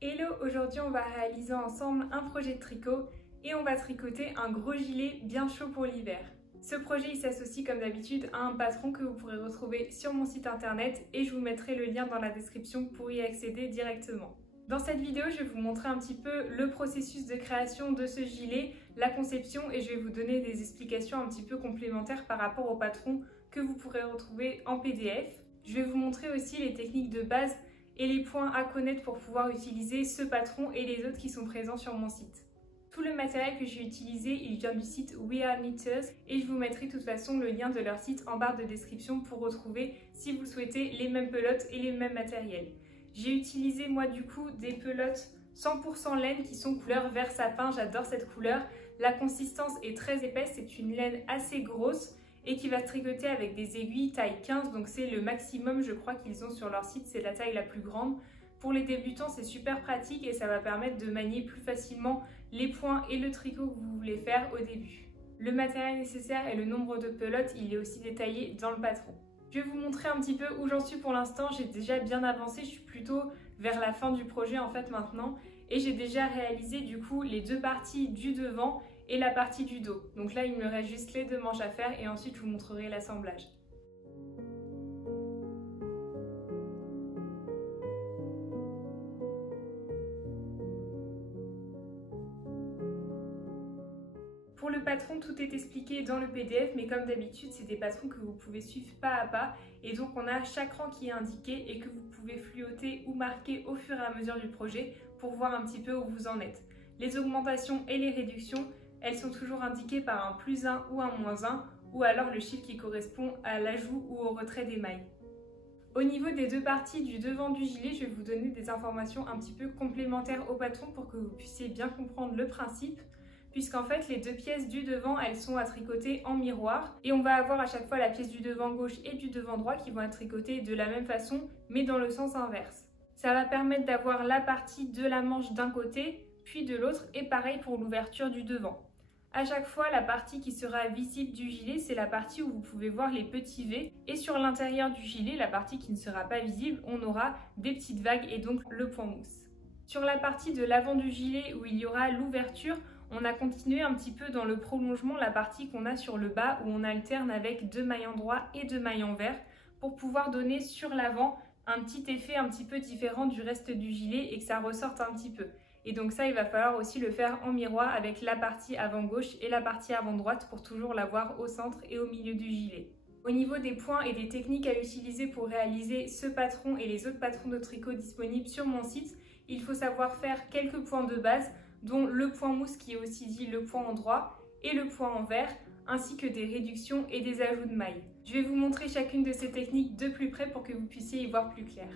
Hello, aujourd'hui on va réaliser ensemble un projet de tricot et on va tricoter un gros gilet bien chaud pour l'hiver. Ce projet il s'associe comme d'habitude à un patron que vous pourrez retrouver sur mon site internet et je vous mettrai le lien dans la description pour y accéder directement. Dans cette vidéo, je vais vous montrer un petit peu le processus de création de ce gilet, la conception et je vais vous donner des explications un petit peu complémentaires par rapport au patron que vous pourrez retrouver en PDF. Je vais vous montrer aussi les techniques de base et les points à connaître pour pouvoir utiliser ce patron et les autres qui sont présents sur mon site. Tout le matériel que j'ai utilisé, il vient du site We Are Knitters et je vous mettrai de toute façon le lien de leur site en barre de description pour retrouver, si vous le souhaitez, les mêmes pelotes et les mêmes matériels. J'ai utilisé moi du coup des pelotes 100% laine qui sont couleur vert sapin, j'adore cette couleur. La consistance est très épaisse, c'est une laine assez grosse et qui va se tricoter avec des aiguilles taille 15, donc c'est le maximum je crois qu'ils ont sur leur site, c'est la taille la plus grande. Pour les débutants c'est super pratique et ça va permettre de manier plus facilement les points et le tricot que vous voulez faire au début. Le matériel nécessaire et le nombre de pelotes, il est aussi détaillé dans le patron. Je vais vous montrer un petit peu où j'en suis pour l'instant, j'ai déjà bien avancé, je suis plutôt vers la fin du projet en fait maintenant et j'ai déjà réalisé du coup les deux parties du devant et la partie du dos. Donc là, il me reste juste les deux manches à faire et ensuite je vous montrerai l'assemblage. Pour le patron, tout est expliqué dans le PDF, mais comme d'habitude, c'est des patrons que vous pouvez suivre pas à pas. Et donc, on a chaque rang qui est indiqué et que vous pouvez fluoter ou marquer au fur et à mesure du projet pour voir un petit peu où vous en êtes. Les augmentations et les réductions, elles sont toujours indiquées par un +1 ou un -1 ou alors le chiffre qui correspond à l'ajout ou au retrait des mailles. Au niveau des deux parties du devant du gilet, je vais vous donner des informations un petit peu complémentaires au patron pour que vous puissiez bien comprendre le principe. Puisqu'en fait les deux pièces du devant elles sont à tricoter en miroir et on va avoir à chaque fois la pièce du devant gauche et du devant droit qui vont être tricotées de la même façon mais dans le sens inverse. Ça va permettre d'avoir la partie de la manche d'un côté puis de l'autre et pareil pour l'ouverture du devant. À chaque fois la partie qui sera visible du gilet c'est la partie où vous pouvez voir les petits V et sur l'intérieur du gilet la partie qui ne sera pas visible on aura des petites vagues et donc le point mousse. Sur la partie de l'avant du gilet où il y aura l'ouverture, on a continué un petit peu dans le prolongement la partie qu'on a sur le bas où on alterne avec 2 mailles endroits et 2 mailles envers pour pouvoir donner sur l'avant un petit effet un petit peu différent du reste du gilet et que ça ressorte un petit peu. Et donc ça, il va falloir aussi le faire en miroir avec la partie avant gauche et la partie avant droite pour toujours l'avoir au centre et au milieu du gilet. Au niveau des points et des techniques à utiliser pour réaliser ce patron et les autres patrons de tricot disponibles sur mon site, il faut savoir faire quelques points de base dont le point mousse qui est aussi dit le point endroit et le point envers, ainsi que des réductions et des ajouts de mailles. Je vais vous montrer chacune de ces techniques de plus près pour que vous puissiez y voir plus clair.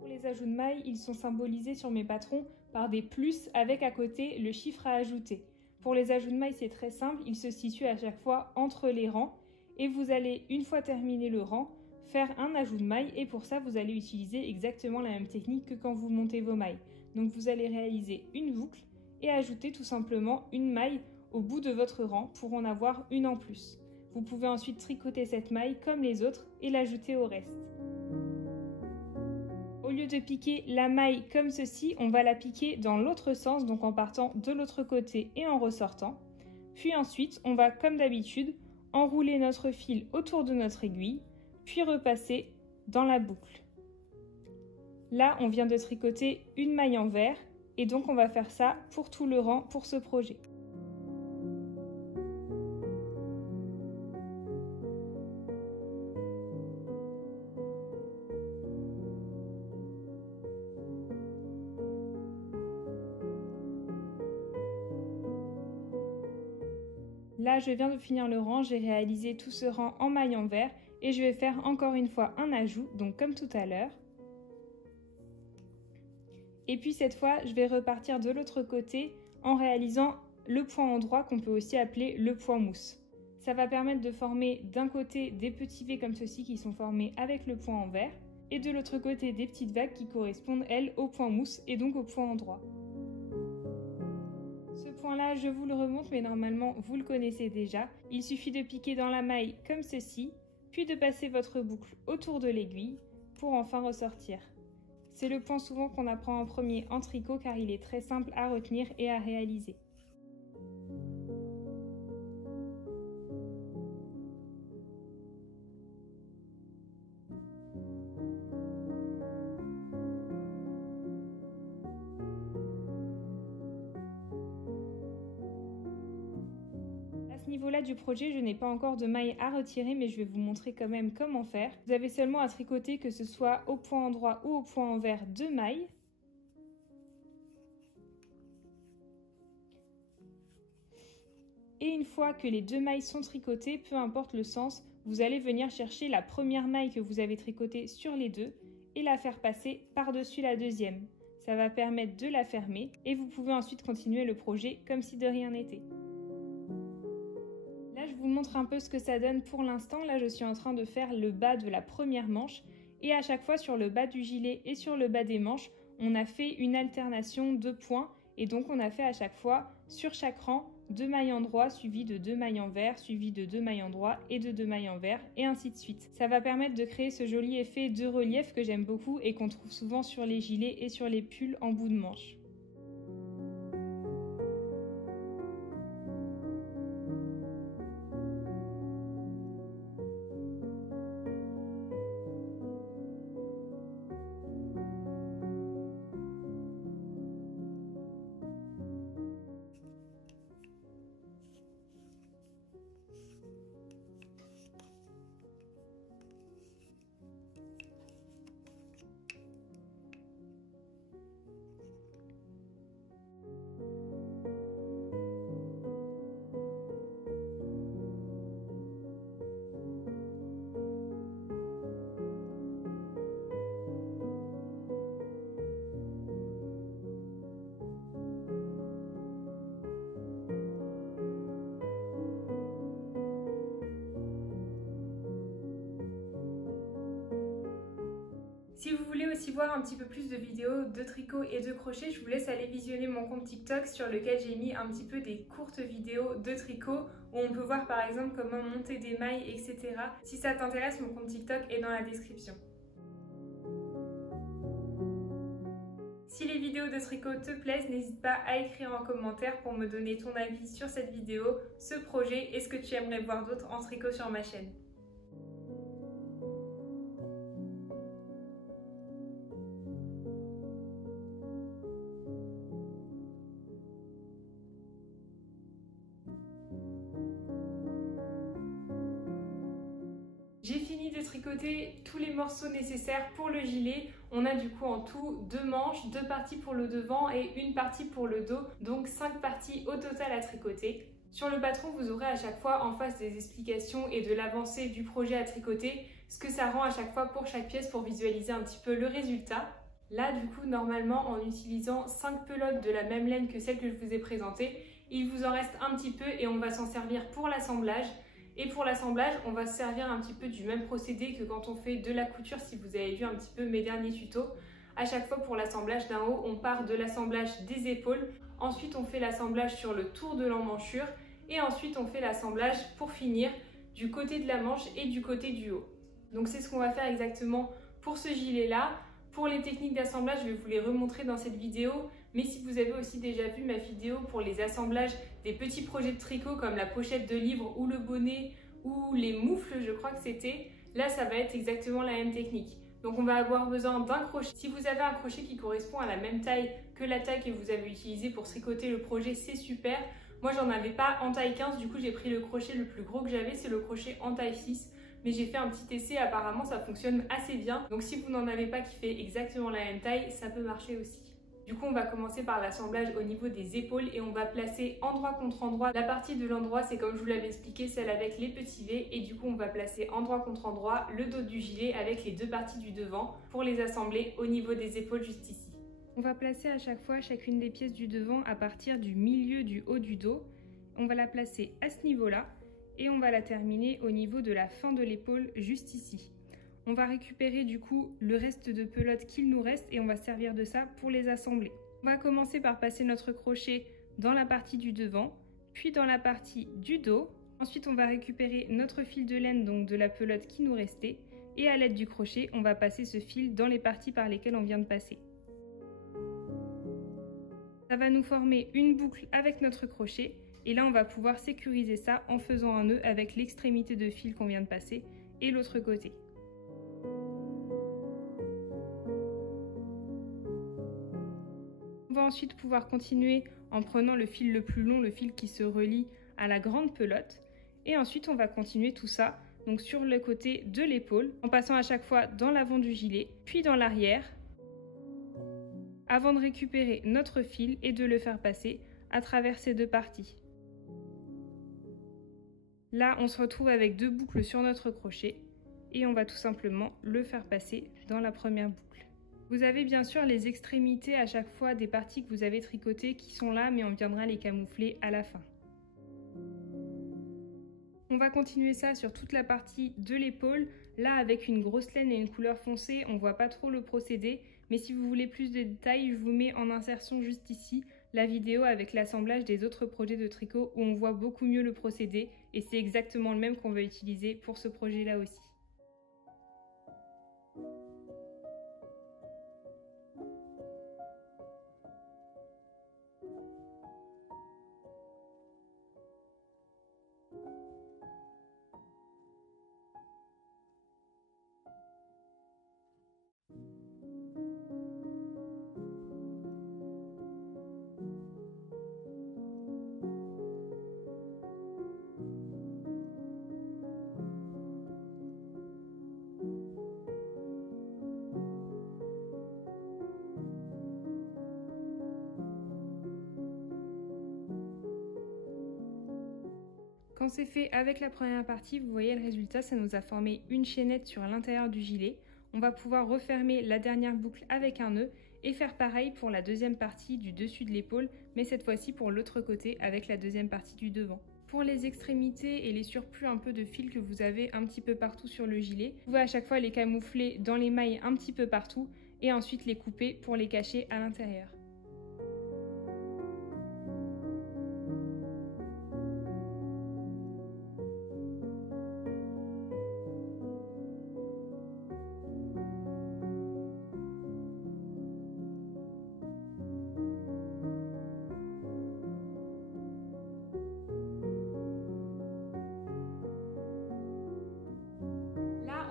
Pour les ajouts de mailles, ils sont symbolisés sur mes patrons par des plus avec à côté le chiffre à ajouter. Pour les ajouts de mailles, c'est très simple, ils se situent à chaque fois entre les rangs et vous allez, une fois terminé le rang, faire un ajout de maille et pour ça, vous allez utiliser exactement la même technique que quand vous montez vos mailles. Donc vous allez réaliser une boucle et ajouter tout simplement une maille au bout de votre rang pour en avoir une en plus. Vous pouvez ensuite tricoter cette maille comme les autres et l'ajouter au reste. Au lieu de piquer la maille comme ceci, on va la piquer dans l'autre sens, donc en partant de l'autre côté et en ressortant. Puis ensuite, on va comme d'habitude enrouler notre fil autour de notre aiguille, puis repasser dans la boucle. Là, on vient de tricoter une maille envers et donc on va faire ça pour tout le rang pour ce projet. Là, je viens de finir le rang, j'ai réalisé tout ce rang en maille envers et je vais faire encore une fois un ajout, donc comme tout à l'heure. Et puis cette fois, je vais repartir de l'autre côté en réalisant le point endroit qu'on peut aussi appeler le point mousse. Ça va permettre de former d'un côté des petits V comme ceci qui sont formés avec le point envers et de l'autre côté des petites vagues qui correspondent elles au point mousse et donc au point endroit. Ce point-là, je vous le remonte mais normalement vous le connaissez déjà. Il suffit de piquer dans la maille comme ceci, puis de passer votre boucle autour de l'aiguille pour enfin ressortir. C'est le point souvent qu'on apprend en premier en tricot car il est très simple à retenir et à réaliser. À ce niveau-là du projet, je n'ai pas encore de mailles à retirer, mais je vais vous montrer quand même comment faire. Vous avez seulement à tricoter, que ce soit au point endroit ou au point envers, 2 mailles. Et une fois que les 2 mailles sont tricotées, peu importe le sens, vous allez venir chercher la première maille que vous avez tricotée sur les deux et la faire passer par-dessus la deuxième. Ça va permettre de la fermer et vous pouvez ensuite continuer le projet comme si de rien n'était. Là, je vous montre un peu ce que ça donne pour l'instant. Là, je suis en train de faire le bas de la première manche et à chaque fois sur le bas du gilet et sur le bas des manches, on a fait une alternation de points et donc on a fait à chaque fois sur chaque rang 2 mailles endroits suivies de 2 mailles envers, suivies de 2 mailles endroits et de 2 mailles envers et ainsi de suite. Ça va permettre de créer ce joli effet de relief que j'aime beaucoup et qu'on trouve souvent sur les gilets et sur les pulls en bout de manche. Si vous voulez aussi voir un petit peu plus de vidéos de tricot et de crochet, je vous laisse aller visionner mon compte TikTok sur lequel j'ai mis un petit peu des courtes vidéos de tricot où on peut voir par exemple comment monter des mailles, etc. Si ça t'intéresse, mon compte TikTok est dans la description. Si les vidéos de tricot te plaisent, n'hésite pas à écrire en commentaire pour me donner ton avis sur cette vidéo, ce projet et ce que tu aimerais voir d'autre en tricot sur ma chaîne. J'ai fini de tricoter tous les morceaux nécessaires pour le gilet. On a du coup en tout 2 manches, 2 parties pour le devant et une partie pour le dos, donc 5 parties au total à tricoter. Sur le patron, vous aurez à chaque fois en face des explications et de l'avancée du projet à tricoter, ce que ça rend à chaque fois pour chaque pièce pour visualiser un petit peu le résultat. Là, du coup, normalement, en utilisant 5 pelotes de la même laine que celle que je vous ai présentée, il vous en reste un petit peu et on va s'en servir pour l'assemblage. Et pour l'assemblage, on va se servir un petit peu du même procédé que quand on fait de la couture, si vous avez vu un petit peu mes derniers tutos. À chaque fois pour l'assemblage d'un haut, on part de l'assemblage des épaules. Ensuite, on fait l'assemblage sur le tour de l'emmanchure. Et ensuite, on fait l'assemblage pour finir du côté de la manche et du côté du haut. Donc c'est ce qu'on va faire exactement pour ce gilet-là. Pour les techniques d'assemblage, je vais vous les remontrer dans cette vidéo. Mais si vous avez aussi déjà vu ma vidéo pour les assemblages des petits projets de tricot comme la pochette de livre ou le bonnet ou les moufles, je crois que c'était, là ça va être exactement la même technique. Donc on va avoir besoin d'un crochet. Si vous avez un crochet qui correspond à la même taille que la taille que vous avez utilisée pour tricoter le projet, c'est super. Moi j'en avais pas en taille 15, du coup j'ai pris le crochet le plus gros que j'avais, c'est le crochet en taille 6. Mais j'ai fait un petit essai, apparemment ça fonctionne assez bien. Donc si vous n'en avez pas qui fait exactement la même taille, ça peut marcher aussi. Du coup, on va commencer par l'assemblage au niveau des épaules et on va placer endroit contre endroit. La partie de l'endroit, c'est comme je vous l'avais expliqué, celle avec les petits V. Et du coup, on va placer endroit contre endroit le dos du gilet avec les 2 parties du devant pour les assembler au niveau des épaules juste ici. On va placer à chaque fois chacune des pièces du devant à partir du milieu du haut du dos. On va la placer à ce niveau-là et on va la terminer au niveau de la fin de l'épaule juste ici. On va récupérer du coup le reste de pelote qu'il nous reste et on va se servir de ça pour les assembler. On va commencer par passer notre crochet dans la partie du devant, puis dans la partie du dos. Ensuite, on va récupérer notre fil de laine, donc de la pelote qui nous restait, et à l'aide du crochet, on va passer ce fil dans les parties par lesquelles on vient de passer. Ça va nous former une boucle avec notre crochet et là on va pouvoir sécuriser ça en faisant un nœud avec l'extrémité de fil qu'on vient de passer et l'autre côté. On va ensuite pouvoir continuer en prenant le fil le plus long, le fil qui se relie à la grande pelote. Et ensuite, on va continuer tout ça donc sur le côté de l'épaule, en passant à chaque fois dans l'avant du gilet, puis dans l'arrière, avant de récupérer notre fil et de le faire passer à travers ces deux parties. Là, on se retrouve avec deux boucles sur notre crochet et on va tout simplement le faire passer dans la première boucle. Vous avez bien sûr les extrémités à chaque fois des parties que vous avez tricotées qui sont là, mais on viendra les camoufler à la fin. On va continuer ça sur toute la partie de l'épaule. Là, avec une grosse laine et une couleur foncée, on ne voit pas trop le procédé. Mais si vous voulez plus de détails, je vous mets en insertion juste ici la vidéo avec l'assemblage des autres projets de tricot où on voit beaucoup mieux le procédé. Et c'est exactement le même qu'on va utiliser pour ce projet-là aussi. Quand c'est fait avec la première partie, vous voyez le résultat, ça nous a formé une chaînette sur l'intérieur du gilet. On va pouvoir refermer la dernière boucle avec un nœud et faire pareil pour la deuxième partie du dessus de l'épaule, mais cette fois-ci pour l'autre côté avec la deuxième partie du devant. Pour les extrémités et les surplus un peu de fil que vous avez un petit peu partout sur le gilet, vous pouvez à chaque fois les camoufler dans les mailles un petit peu partout et ensuite les couper pour les cacher à l'intérieur.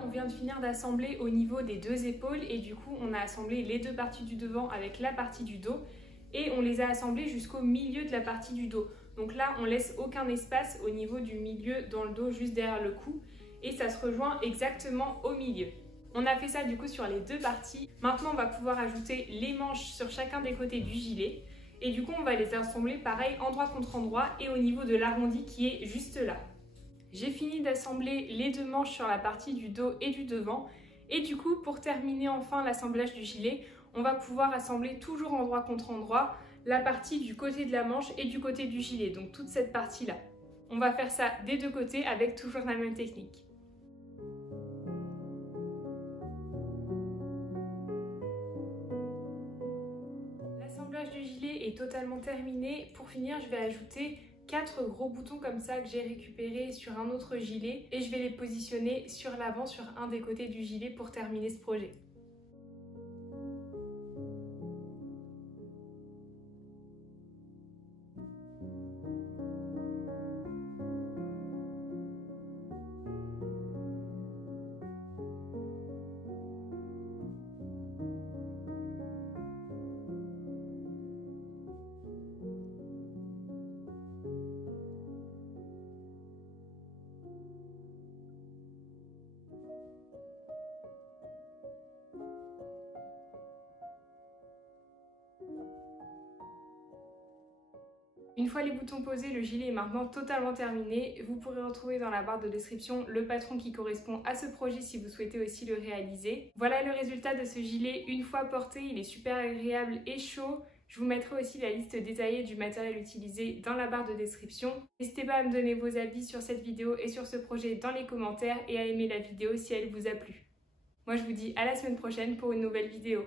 On vient de finir d'assembler au niveau des deux épaules et du coup on a assemblé les deux parties du devant avec la partie du dos et on les a assemblées jusqu'au milieu de la partie du dos. Donc là on laisse aucun espace au niveau du milieu dans le dos juste derrière le cou et ça se rejoint exactement au milieu. On a fait ça du coup sur les deux parties. Maintenant on va pouvoir ajouter les manches sur chacun des côtés du gilet et du coup on va les assembler pareil endroit contre endroit et au niveau de l'arrondi qui est juste là. J'ai fini d'assembler les deux manches sur la partie du dos et du devant. Et du coup, pour terminer enfin l'assemblage du gilet, on va pouvoir assembler toujours endroit contre endroit la partie du côté de la manche et du côté du gilet, donc toute cette partie-là. On va faire ça des deux côtés avec toujours la même technique. L'assemblage du gilet est totalement terminé. Pour finir, je vais ajouter 4 gros boutons comme ça que j'ai récupérés sur un autre gilet et je vais les positionner sur l'avant sur un des côtés du gilet pour terminer ce projet. Une fois les boutons posés, le gilet est maintenant totalement terminé. Vous pourrez retrouver dans la barre de description le patron qui correspond à ce projet si vous souhaitez aussi le réaliser. Voilà le résultat de ce gilet une fois porté, il est super agréable et chaud. Je vous mettrai aussi la liste détaillée du matériel utilisé dans la barre de description. N'hésitez pas à me donner vos avis sur cette vidéo et sur ce projet dans les commentaires et à aimer la vidéo si elle vous a plu. Moi je vous dis à la semaine prochaine pour une nouvelle vidéo.